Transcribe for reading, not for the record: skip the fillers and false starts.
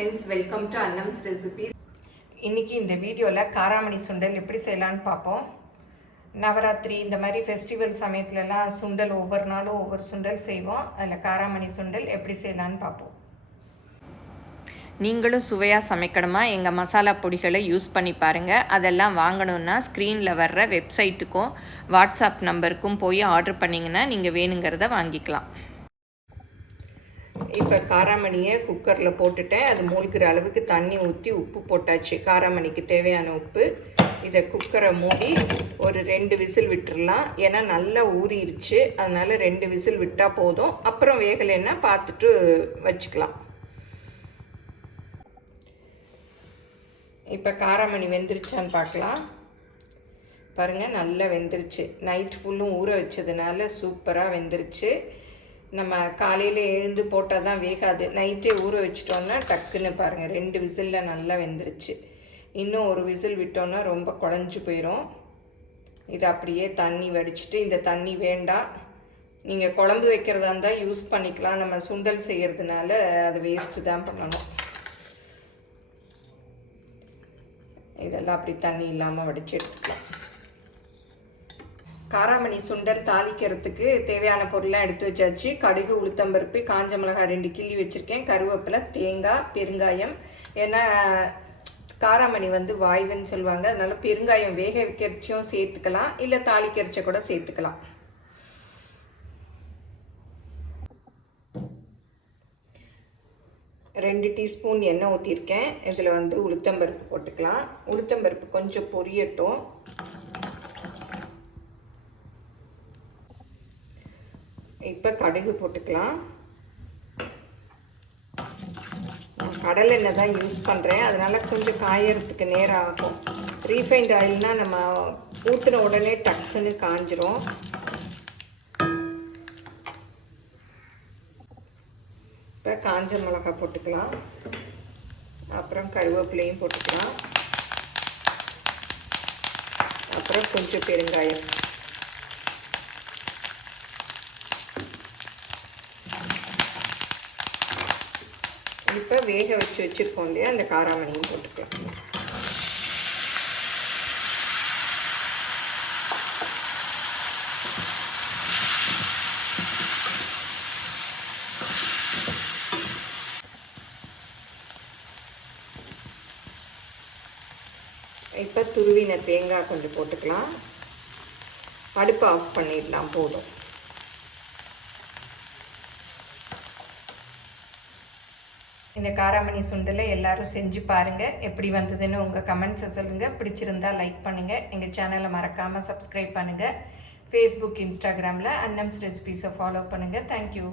friends, welcome to Annam's Recipes. இன்னைக்கு இந்த வீடியோல காராமணி சுண்டல் எப்படி செய்யலாம்னு பாப்போம். நவராத்திரி இந்த மாதிரி ஃபெஸ்டிவல் சமயத்துலலாம் சுண்டல் ஒவ்வொரு நாளும் ஒவ்வொரு சுண்டல் செய்வோம். அதுல காராமணி சுண்டல் எப்படி செய்யலாம்னு பாப்போம். நீங்களும் சுவையாக சமைக்கணுமா எங்கள் மசாலா பொடிகளை யூஸ் பண்ணி பாருங்கள். அதெல்லாம் வாங்கணுன்னா ஸ்க்ரீனில் வர்ற வெப்சைட்டுக்கும் வாட்ஸ்அப் நம்பருக்கும் போய் ஆர்டர் பண்ணிங்கன்னா நீங்கள் வேணுங்கிறத வாங்கிக்கலாம். இப்போ காராமணியை குக்கரில் போட்டுட்டேன். அது மூழ்கிற அளவுக்கு தண்ணி ஊற்றி உப்பு போட்டாச்சு. காராமணிக்கு தேவையான உப்பு. இதை குக்கரை மூடி ஒரு 2 விசில் விட்டுடலாம். ஏன்னா நல்லா ஊறிடுச்சு, அதனால் 2 விசில் விட்டால் போதும். அப்புறம் வேகலைன்னா பார்த்துட்டு வச்சுக்கலாம். இப்போ காராமணி வெந்துருச்சான்னு பார்க்கலாம். பாருங்கள், நல்லா வெந்துருச்சு. நைட் ஃபுல்லும் ஊற வச்சதுனால சூப்பராக வெந்துருச்சு. நம்ம காலையில் எழுந்து போட்டால் தான் வேகாது. நைட்டே ஊற வச்சிட்டோன்னா டக்குன்னு பாருங்கள் 2 விசிலில் நல்லா வெந்துருச்சு. இன்னும் ஒரு விசில் விட்டோன்னா ரொம்ப குழஞ்சி போயிடும். இது அப்படியே தண்ணி வடிச்சிட்டு, இந்த தண்ணி வேண்டாம், நீங்கள் குழம்பு வைக்கிறதா இருந்தால் யூஸ் பண்ணிக்கலாம். நம்ம சுண்டல் செய்கிறதுனால அது வேஸ்ட்டு தான் பண்ணணும். இதெல்லாம் அப்படி தண்ணி இல்லாமல் வடித்து எடுத்துக்கலாம். காராமணி சுண்டல் தாளிக்கிறதுக்கு தேவையான பொருளாக எடுத்து வச்சாச்சு. கடுகு, உளுத்தம்பருப்பு, காஞ்ச மிளகாய் 2 கிள்ளி வச்சுருக்கேன், கருவேப்பிலை, தேங்காய், பெருங்காயம். ஏன்னா காராமணி வாய்வுன்னு சொல்லுவாங்க, அதனால் பெருங்காயம் வேக வைக்கிறச்சும் சேர்த்துக்கலாம், இல்லை தாளிக்கிறச்ச கூட சேர்த்துக்கலாம். ரெண்டு டீஸ்பூன் எண்ணெய் ஊற்றிருக்கேன். இதில் உளுத்தம்பருப்பு போட்டுக்கலாம். உளுத்தம்பருப்பு கொஞ்சம் பொரியட்டும். இப்போ கடுகு போட்டுக்கலாம். கடலை எண்ணெய் தான் யூஸ் பண்ணுறேன், அதனால் கொஞ்சம் காயறதுக்கு நேரம் ஆகும். ரீஃபைண்ட் ஆயில்னால் நம்ம ஊற்றின உடனே டக்குன்னு காஞ்சிரும். இப்போ காஞ்ச மிளகாய் போட்டுக்கலாம். அப்புறம் கருவேப்பிலையும் போட்டுக்கலாம். அப்புறம் கொஞ்சம் பெருங்காயம். இப்போ வேக வச்சுருக்கோம் இல்லையா, அந்த காராமணியும் போட்டுக்கலாம். இப்போ துருவின தேங்காய் கொஞ்சம் போட்டுக்கலாம். அடுப்பை ஆஃப் பண்ணிடலாம், போதும். இந்த காராமணி சுண்டலை எல்லாரும் செஞ்சு பாருங்கள். எப்படி வந்ததுன்னு உங்கள் கமெண்ட்ஸை சொல்லுங்கள். பிடிச்சிருந்தால் லைக் பண்ணுங்கள். எங்கள் சேனலை மறக்காமல் சப்ஸ்கிரைப் பண்ணுங்கள். ஃபேஸ்புக், இன்ஸ்டாகிராமில் அன்னம்ஸ் ரெசிபீஸை ஃபாலோ பண்ணுங்கள். தேங்க்யூ.